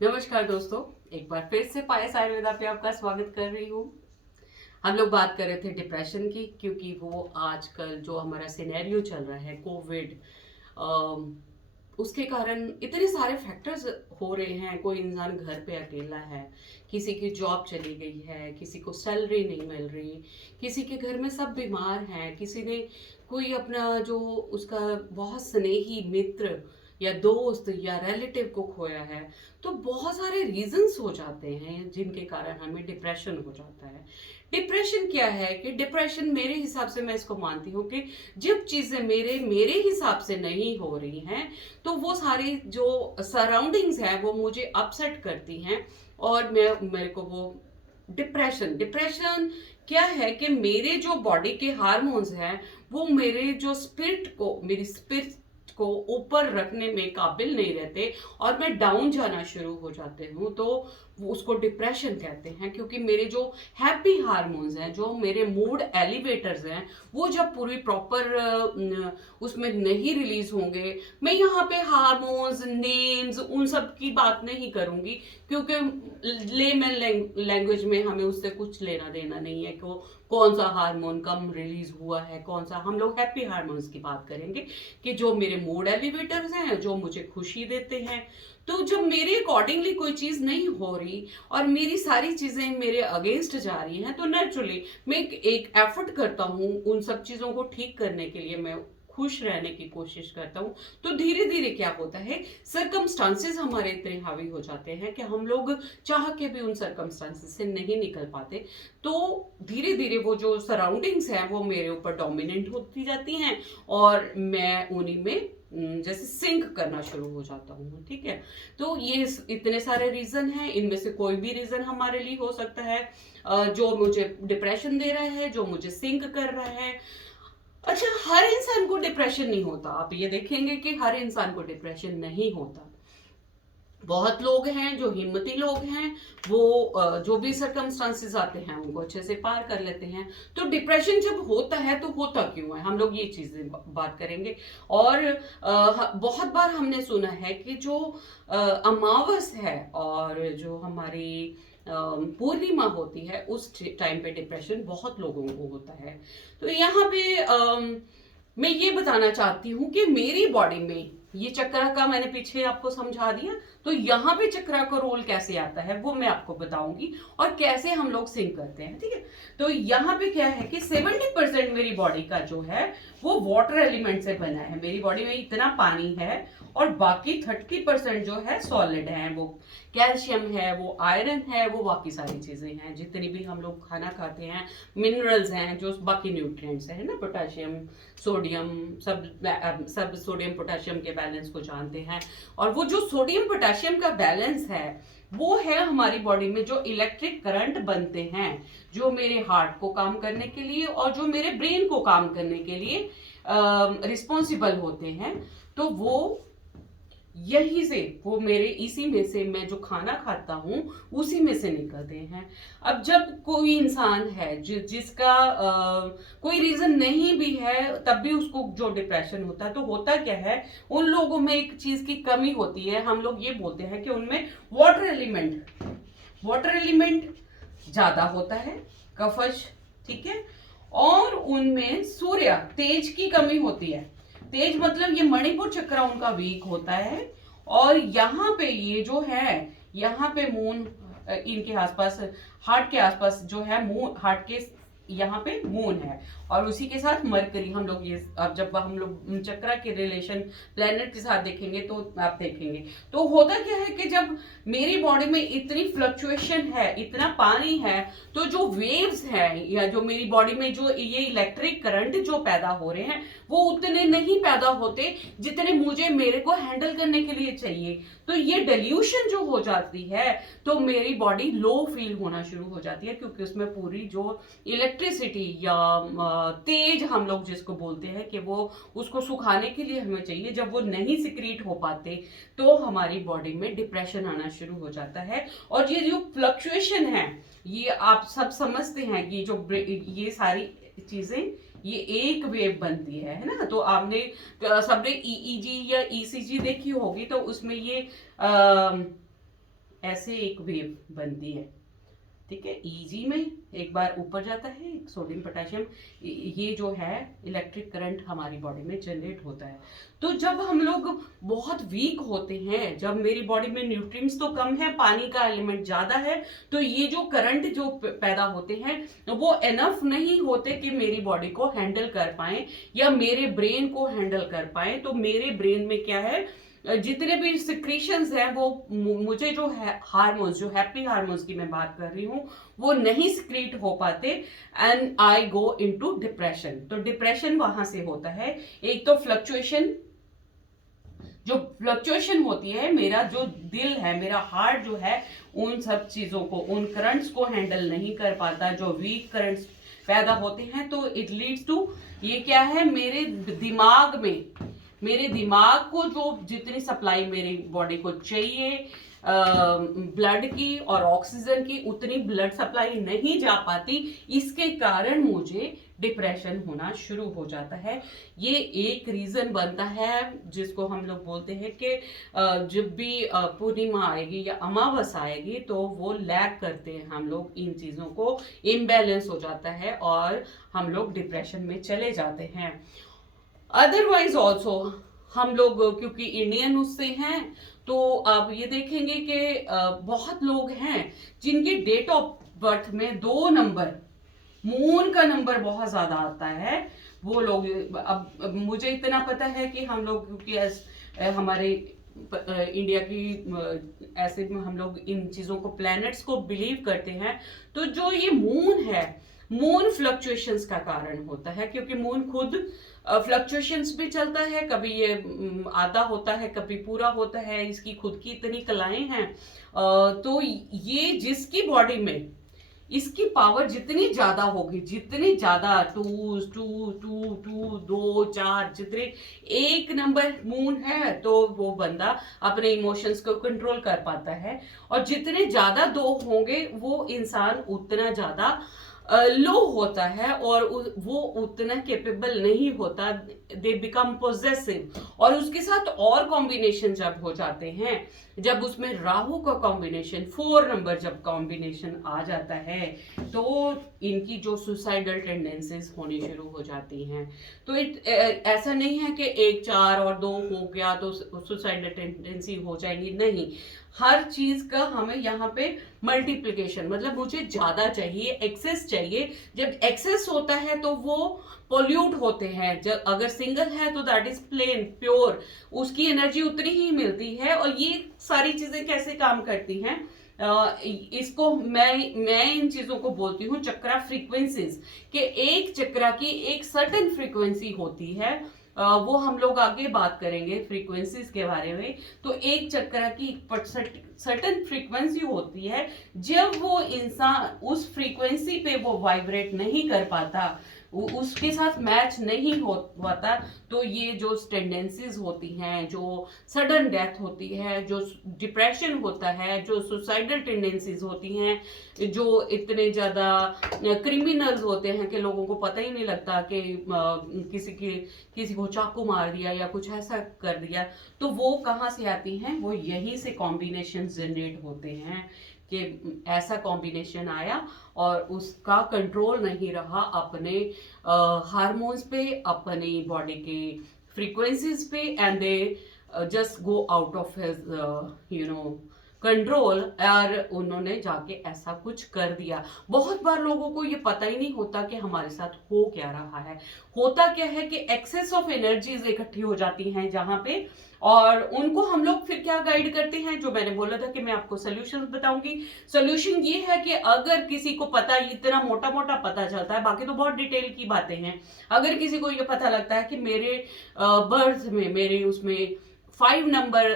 नमस्कार दोस्तों, एक बार फिर से पायस आयुर्वेदा पे आपका स्वागत कर रही हूँ। हम लोग बात कर रहे थे डिप्रेशन की, क्योंकि वो आजकल जो हमारा सिनेरियो चल रहा है कोविड, उसके कारण इतने सारे फैक्टर्स हो रहे हैं। कोई इंसान घर पे अकेला है, किसी की जॉब चली गई है, किसी को सैलरी नहीं मिल रही, किसी के घर में सब बीमार हैं, किसी ने कोई अपना जो उसका बहुत स्नेही मित्र या दोस्त या रिलेटिव को खोया है। तो बहुत सारे रीजंस हो जाते हैं जिनके कारण हमें डिप्रेशन हो जाता है। डिप्रेशन क्या है कि डिप्रेशन मेरे हिसाब से मैं इसको मानती हूँ कि जब चीजें मेरे मेरे हिसाब से नहीं हो रही हैं, तो वो सारी जो सराउंडिंग्स हैं वो मुझे अपसेट करती हैं, और मेरे को वो डिप्रेशन डिप्रेशन क्या है कि मेरे जो बॉडी के हार्मोन्स हैं वो मेरे जो मेरी स्पिरिट को ऊपर रखने में काबिल नहीं रहते, और मैं डाउन जाना शुरू हो जाते हूँ। तो उसको डिप्रेशन कहते हैं, क्योंकि मेरे जो हैप्पी हार्मोन्स हैं, जो मेरे मूड एलिवेटर्स हैं, वो जब पूरी प्रॉपर उसमें नहीं रिलीज होंगे। मैं यहाँ पे हार्मोन्स नेम्स उन सब की बात नहीं करूंगी, क्योंकि लेमन लैंग्वेज में हमें उससे कुछ लेना देना नहीं है कि कौन सा हार्मोन कम रिलीज हुआ है, कौन सा। हम लोग हैप्पी हार्मोन्स की बात करेंगे कि जो मेरे मूड एलिवेटर्स हैं, जो मुझे खुशी देते हैं। तो जब मेरे अकॉर्डिंगली कोई चीज नहीं हो रही और मेरी सारी चीजें मेरे अगेंस्ट जा रही हैं, तो नेचुरली मैं एक एफर्ट करता हूँ उन सब चीजों को ठीक करने के लिए। मैं खुश रहने की कोशिश करता हूँ। तो धीरे धीरे क्या होता है, सरकमस्टांसेस हमारे इतने हावी हो जाते हैं कि हम लोग चाह के भी उन सरकमस्टांसेस से नहीं निकल पाते। तो धीरे धीरे वो जो सराउंडिंग्स हैं वो मेरे ऊपर डोमिनेंट होती जाती हैं, और मैं उन्हीं में जैसे सिंक करना शुरू हो जाता हूँ। ठीक है, तो ये इतने सारे रीजन हैं, इनमें से कोई भी रीजन हमारे लिए हो सकता है जो मुझे डिप्रेशन दे रहा है, जो मुझे सिंक कर रहा है। अच्छा, हर इंसान को डिप्रेशन नहीं होता। आप ये देखेंगे कि हर इंसान को डिप्रेशन नहीं होता। बहुत लोग हैं जो हिम्मती लोग हैं, वो जो भी सरकमस्टांसेस आते हैं उनको अच्छे से पार कर लेते हैं। तो डिप्रेशन जब होता है तो होता क्यों है, हम लोग ये चीजें बात करेंगे। और बहुत बार हमने सुना है कि जो अमावस है और जो हमारी पूर्णिमा होती है, उस टाइम पे डिप्रेशन बहुत लोगों को होता है। तो यहाँ पे मैं ये बताना चाहती हूँ कि मेरी बॉडी में ये चक्रा का मैंने पीछे आपको समझा दिया। तो यहाँ पे चक्रा का रोल कैसे आता है वो मैं आपको बताऊंगी, और कैसे हम लोग सिंक करते हैं। ठीक है, तो यहाँ पे क्या है कि 70% मेरी बॉडी का जो है वो वाटर एलिमेंट से बना है। मेरी बॉडी में इतना पानी है, और बाकी 30% जो है सॉलिड है। वो कैल्शियम है, वो आयरन है, वो बाकी सारी चीजें हैं, जितनी भी हम लोग खाना खाते हैं, मिनरल्स हैं, जो बाकी न्यूट्रिएंट्स है ना, पोटेशियम, सोडियम, सब सोडियम पोटेशियम के बैलेंस को जानते हैं। और वो जो सोडियम पोटेशियम का बैलेंस है वो है हमारी बॉडी में जो इलेक्ट्रिक करंट बनते हैं, जो मेरे हार्ट को काम करने के लिए और जो मेरे ब्रेन को काम करने के लिए रिस्पॉन्सिबल होते हैं। तो वो यही से वो मेरे इसी में से मैं जो खाना खाता हूँ उसी में से निकलते हैं। अब जब कोई इंसान है जिसका कोई रीजन नहीं भी है, तब भी उसको जो डिप्रेशन होता है, तो होता क्या है, उन लोगों में एक चीज की कमी होती है। हम लोग ये बोलते हैं कि उनमें वाटर एलिमेंट ज्यादा होता है, कफज। ठीक है, और उनमें सूर्य तेज की कमी होती है। तेज मतलब ये मणिपुर चक्र उनका वीक होता है। और यहाँ पे ये जो है, यहाँ पे मून इनके आसपास, हार्ट के आसपास जो है, मून हार्ट के यहाँ पे मून है, और उसी के साथ मरकरी। हम लोग ये, अब जब हम लोग चक्रा के रिलेशन प्लेनेट के साथ देखेंगे तो आप देखेंगे। तो होता क्या है कि जब मेरी बॉडी में इतनी फ्लक्चुएशन है, इतना पानी है, तो जो वेव्स हैं या जो मेरी बॉडी में जो ये इलेक्ट्रिक करंट जो पैदा हो रहे हैं, वो उतने नहीं पैदा होते जितने मुझे मेरे को हैंडल करने के लिए चाहिए। तो ये डिल्यूशन जो हो जाती है, तो मेरी बॉडी लो फील होना शुरू हो जाती है, क्योंकि उसमें पूरी जो इलेक्ट्रिसिटी या तेज हम लोग जिसको बोलते हैं कि वो उसको सुखाने के लिए हमें चाहिए, जब वो नहीं सिक्रीट हो पाते तो हमारी बॉडी में डिप्रेशन आना शुरू हो जाता है। और ये जो फ्लक्चुएशन है, ये आप सब समझते हैं कि जो ये सारी चीजें ये एक वेव बनती है ना। तो आपने सबने ईईजी या ईसीजी देखी होगी, तो उसमें ये ऐसे एक वेव बनती है, ठीक है। ईजी में एक बार ऊपर जाता है सोडियम पोटेशियम, ये जो है इलेक्ट्रिक करंट हमारी बॉडी में जनरेट होता है। तो जब हम लोग बहुत वीक होते हैं, जब मेरी बॉडी में न्यूट्रिएंट्स तो कम है, पानी का एलिमेंट ज्यादा है, तो ये जो करंट जो पैदा होते हैं वो एनफ नहीं होते कि मेरी बॉडी को हैंडल कर पाए या मेरे ब्रेन को हैंडल कर पाए। तो मेरे ब्रेन में क्या है, जितने भी सिक्रीशंस हैं वो मुझे जो है हार्मोन्स, जो हैप्पी हार्मोन्स की मैं बात कर रही हूँ, वो नहीं सिक्रीट हो पाते and I go into depression. तो डिप्रेशन वहां से होता है, एक तो फ्लक्चुएशन, जो फ्लक्चुएशन होती है, मेरा जो दिल है, मेरा हार्ट जो है, उन सब चीजों को, उन करंट्स को हैंडल नहीं कर पाता, जो वीक करंट्स पैदा होते हैं। तो इट लीड्स टू, ये क्या है, मेरे दिमाग में, मेरे दिमाग को जो जितनी सप्लाई मेरी बॉडी को चाहिए ब्लड की और ऑक्सीजन की, उतनी ब्लड सप्लाई नहीं जा पाती, इसके कारण मुझे डिप्रेशन होना शुरू हो जाता है। ये एक रीजन बनता है जिसको हम लोग बोलते हैं कि जब भी पूर्णिमा आएगी या अमावस आएगी तो वो लैग करते हैं हम लोग, इन चीजों को इम्बैलेंस हो जाता है और हम लोग डिप्रेशन में चले जाते हैं। अदरवाइज ऑल्सो हम लोग क्योंकि इंडियन उससे हैं, तो आप ये देखेंगे कि बहुत लोग हैं जिनके डेट ऑफ बर्थ में 2 नंबर, मून का नंबर बहुत ज्यादा आता है। वो लोग, अब मुझे इतना पता है कि हम लोग क्योंकि हमारे इंडिया की ऐसे हम लोग इन चीजों को, प्लैनेट्स को बिलीव करते हैं। तो जो ये मून है, मून फ्लक्चुएशंस का कारण होता है, क्योंकि मून खुद फ्लक्चुएशंस भी चलता है, कभी ये आधा होता है, कभी पूरा होता है, इसकी खुद की इतनी कलाएं हैं। तो ये जिसकी बॉडी में इसकी पावर जितनी ज्यादा होगी, जितनी ज्यादा टू टू टू टू 2 4 जितने एक नंबर मून है, तो वो बंदा अपने इमोशंस को कंट्रोल कर पाता है। और जितने ज्यादा 2 होंगे वो इंसान उतना ज्यादा लो होता है और वो उतना कैपेबल नहीं होता, दे बिकम पोजेसिव। और उसके साथ और कॉम्बिनेशन जब हो जाते हैं, जब उसमें राहु का कॉम्बिनेशन 4 नंबर जब कॉम्बिनेशन आ जाता है, तो इनकी जो सुसाइडल टेंडेंसीज होनी शुरू हो जाती हैं। तो ऐसा नहीं है कि 1 4 और 2 हो गया तो सुसाइडल टेंडेंसी हो जाएंगी, नहीं। हर चीज का हमें यहाँ पे मल्टीप्लिकेशन, मतलब मुझे ज्यादा चाहिए, एक्सेस चाहिए। जब एक्सेस होता है तो वो पोल्यूट होते हैं, जब अगर सिंगल है तो दैट इज प्लेन प्योर, उसकी एनर्जी उतनी ही मिलती है। और ये सारी चीजें कैसे काम करती हैं, इसको मैं इन चीजों को बोलती हूँ चक्रा फ्रीक्वेंसीज, कि एक चक्रा की एक सर्टेन फ्रीक्वेंसी होती है। वो हम लोग आगे बात करेंगे फ्रीक्वेंसीज के बारे में। तो एक चक्र की सर्टेन फ्रीक्वेंसी होती है, जब वो इंसान उस फ्रीक्वेंसी पे वो वाइब्रेट नहीं कर पाता, उसके साथ मैच नहीं हो पाता, तो ये जो टेंडेंसीज होती हैं, जो सडन डेथ होती है, जो डिप्रेशन होता है, जो सुसाइडल टेंडेंसीज होती हैं, जो इतने ज्यादा क्रिमिनल्स होते हैं कि लोगों को पता ही नहीं लगता कि किसी को चाकू मार दिया या कुछ ऐसा कर दिया, तो वो कहाँ से आती हैं, वो यहीं से कॉम्बिनेशन जनरेट होते हैं कि ऐसा कॉम्बिनेशन आया और उसका कंट्रोल नहीं रहा अपने हार्मोन्स पे, अपनी बॉडी के फ्रीक्वेंसीज पे, and they just go out of his control, और उन्होंने जाके ऐसा कुछ कर दिया। बहुत बार लोगों को ये पता ही नहीं होता कि हमारे साथ हो क्या रहा है। होता क्या है कि एक्सेस ऑफ एनर्जीज इकट्ठी हो जाती हैं जहां पे, और उनको हम लोग फिर क्या गाइड करते हैं, जो मैंने बोला था कि मैं आपको सोल्यूशन बताऊंगी। सोल्यूशन ये है कि अगर किसी को पता, इतना मोटा मोटा पता चलता है, बाकी तो बहुत डिटेल की बातें हैं, अगर किसी को ये पता लगता है कि मेरे बर्थ में, मेरे उसमें 5 नंबर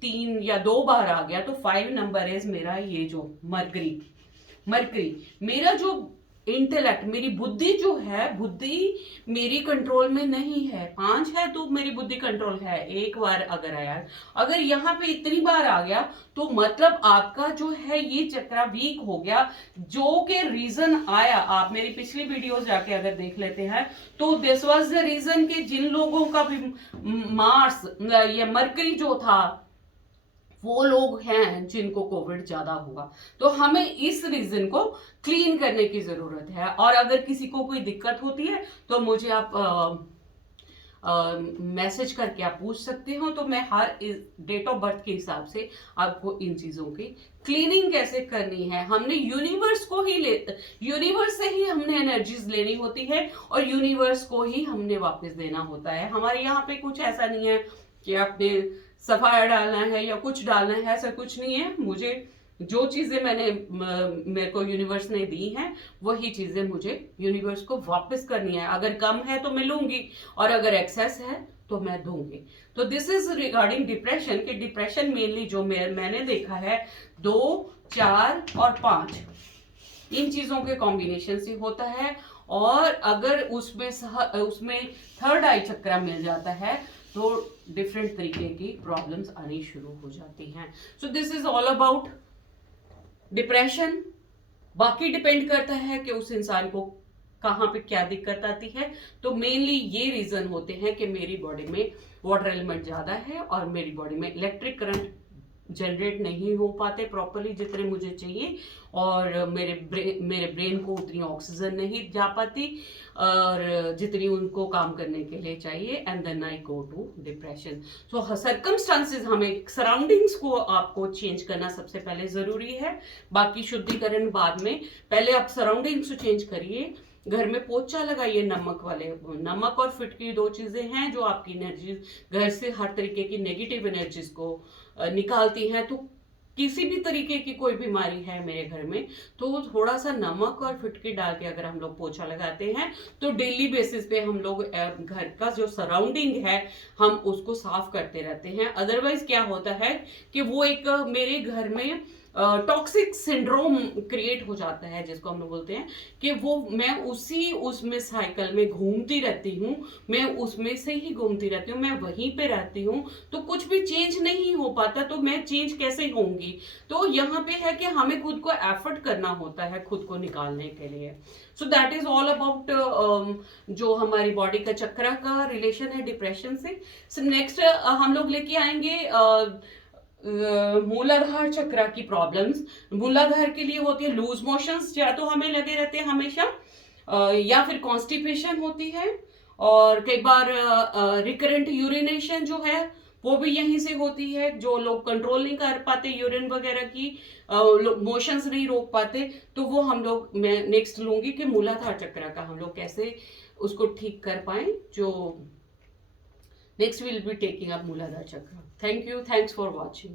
3 या 2 बार आ गया, तो 5 नंबर इज मेरा ये जो मरकरी, मेरा जो इंटेलेक्ट, मेरी बुद्धि जो है, बुद्धि मेरी कंट्रोल में नहीं है। 5 है तो मेरी बुद्धि कंट्रोल है, एक बार अगर आया, अगर यहाँ पे इतनी बार आ गया, तो मतलब आपका जो है ये चक्रा वीक हो गया। जो के रीजन आया, आप मेरी पिछली वीडियोस जाके अगर देख लेते हैं, तो दिस वाज द रीजन कि जिन लोगों का भी मार्स या मरकरी जो था वो लोग हैं जिनको कोविड ज्यादा हुआ। तो हमें इस रीजन को क्लीन करने की जरूरत है। और अगर किसी को कोई दिक्कत होती है तो मुझे आप मैसेज करके आप पूछ सकते हो, तो मैं हर डेट ऑफ बर्थ के हिसाब से आपको इन चीजों की क्लीनिंग कैसे करनी है। हमने यूनिवर्स से ही हमने एनर्जीज लेनी होती है और यूनिवर्स को ही हमने वापस देना होता है। हमारे यहाँ पे कुछ ऐसा नहीं है कि आपने सफाया डालना है या कुछ डालना है, ऐसा कुछ नहीं है। मुझे जो चीजें मेरे को यूनिवर्स ने दी हैं वही चीजें मुझे यूनिवर्स को वापस करनी है। अगर कम है तो मैं लूंगी और अगर एक्सेस है तो मैं दूंगी। तो दिस इज रिगार्डिंग डिप्रेशन। कि डिप्रेशन मेनली जो मैंने देखा है 2, 4 और 5 इन चीजों के कॉम्बिनेशन से होता है। और अगर उसमें थर्ड आई चक्रा मिल जाता है तो डिफरेंट तरीके की प्रॉब्लम्स आनी शुरू हो जाती हैं। So this is all about depression. बाकी डिपेंड करता है कि उस इंसान को कहाँ पे क्या दिक्कत आती है। तो मेनली ये रीजन होते हैं कि मेरी बॉडी में वाटर एलिमेंट ज्यादा है और मेरी बॉडी में इलेक्ट्रिक करंट जनरेट नहीं हो पाते प्रॉपरली जितने मुझे चाहिए, और मेरे ब्रेन को उतनी ऑक्सीजन नहीं जा पाती और जितनी उनको काम करने के लिए चाहिए। And then I go to depression. So circumstances, हमें सराउंडिंग्स को आपको चेंज करना सबसे पहले जरूरी है, बाकी शुद्धिकरण बाद में। पहले आप सराउंडिंग्स को चेंज करिए। घर में पोछा लगाइए नमक और फिटकी 2 चीजें हैं जो आपकी एनर्जी, घर से हर तरीके की नेगेटिव एनर्जीज को निकालती हैं। तो किसी भी तरीके की कोई बीमारी है मेरे घर में तो थोड़ा सा नमक और फिटकी डाल के अगर हम लोग पोछा लगाते हैं तो डेली बेसिस पे हम लोग घर का जो सराउंडिंग है हम उसको साफ करते रहते हैं। अदरवाइज क्या होता है कि वो एक मेरे घर में टॉक्सिक सिंड्रोम क्रिएट हो जाता है, जिसको हम लोग बोलते हैं कि मैं उसमें साइकिल में घूमती रहती हूँ, मैं उसमें से ही घूमती रहती हूँ, मैं वहीं पे रहती हूँ, तो कुछ भी चेंज नहीं हो पाता। तो मैं चेंज कैसे होंगी? तो यहाँ पे है कि हमें खुद को एफर्ट करना होता है खुद को निकालने के लिए। So that is all about जो हमारी बॉडी का चक्रा का रिलेशन है डिप्रेशन से। सो नेक्स्ट हम लोग लेके आएंगे मूलाधार चक्र की प्रॉब्लम्स। मूलाधार के लिए होती है लूज मोशंस, या तो हमें लगे रहते हैं हमेशा, या फिर कॉन्स्टिपेशन होती है, और कई बार रिकरेंट यूरिनेशन जो है वो भी यहीं से होती है। जो लोग कंट्रोल नहीं कर पाते यूरिन वगैरह की, मोशंस नहीं रोक पाते, तो वो हम लोग, मैं नेक्स्ट लूंगी कि मूलाधार चक्र का हम लोग कैसे उसको ठीक कर पाए। जो next will be taking up मूलाधार चक्र। Thank you, thanks for watching.